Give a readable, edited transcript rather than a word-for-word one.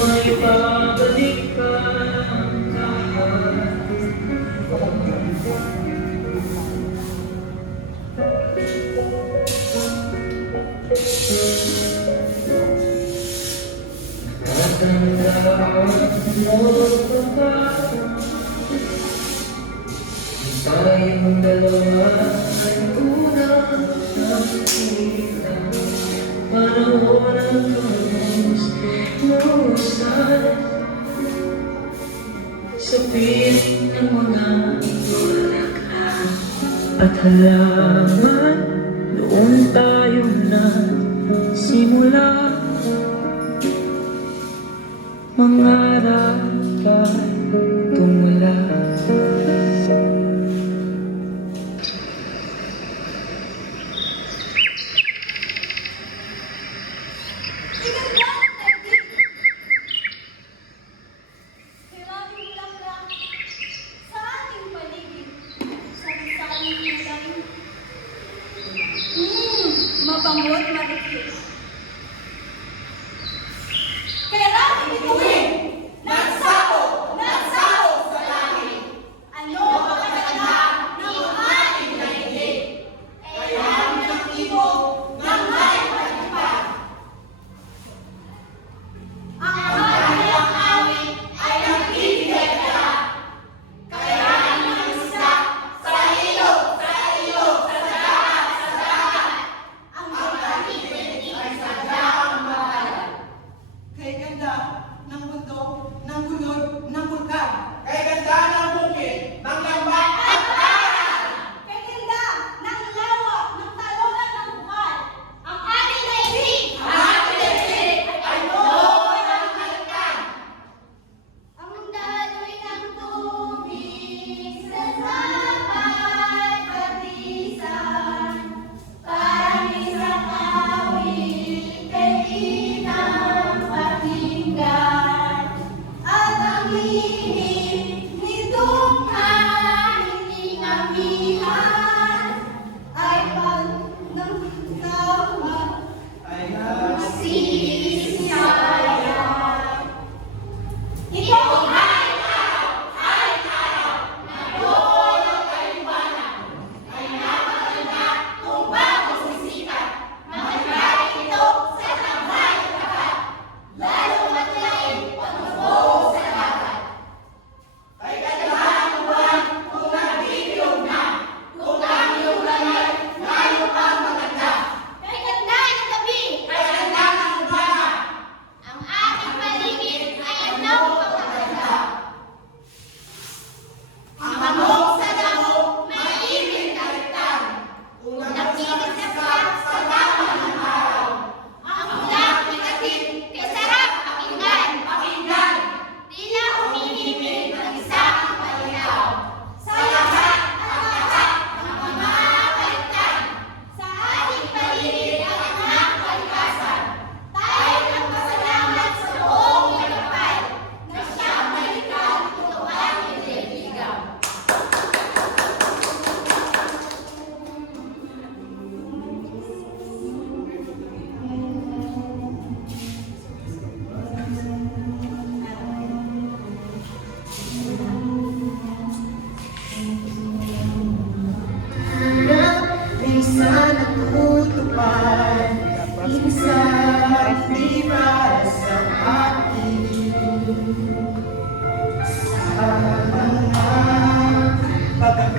May babalik ka kahit tatandaan mo ba tayong dalawa ay unang nakita panahon ang lusan sa piling ng mga bulaklak at halaman. Doon tayo na simula mangarap at tumula. Mabangot, marikit. Kaya lang ituwin, nagsako sa langit. Ano ang kaganda ng ating daigdig? Kaya ng ibog ng may pagpag. Ang kanilang awit ay nagbibigay ka. Kaya ng isla sa ilog, sa dagat. Kay ganda ng bundok, ng gunod, ng bulkan. Kay ganda ng bukid, ng lambat at aral. Kay ganda ng lawa, ng talunan ng bukal. Ang ating daigdig ay loob ng halikan. Ang daloy ng tubig sa sabay patisan. Parang isang awit kay inang pakinggan. At ang lihim nitong hanging amihan ay pag ng tawa Ay sisiyayan. Ito ay araw na dulot ay liwanag. Ay napaganda kung bago sisikat. Mahalaga ito sa tambay lahat. Lalo matlain pag-ubos sa dagat. Kay ganda ng buwan, kung nagbibiyog na. Kung ang iyong langit, ngayon pang maganda. Kay ganda ng gabi, Kay ganda ng umaga. ang ating paligid ay anong pagkaganda. Ang hamog sa damo, may ibig kaligtan. Kung Nakikinig ka sa tama ng araw. Ang ulang negative, kay sarap pakinggan. Tila humihimig ng isang malinaw. Sa lahat ng mga kaligtan. Sa ating paligid at ang kalikasan. Tayo nagpasalamat sa buong yakapay na siyang malikha nitong ating kaibigan. Minsan natutupad, minsan di para sa atin. Sa mga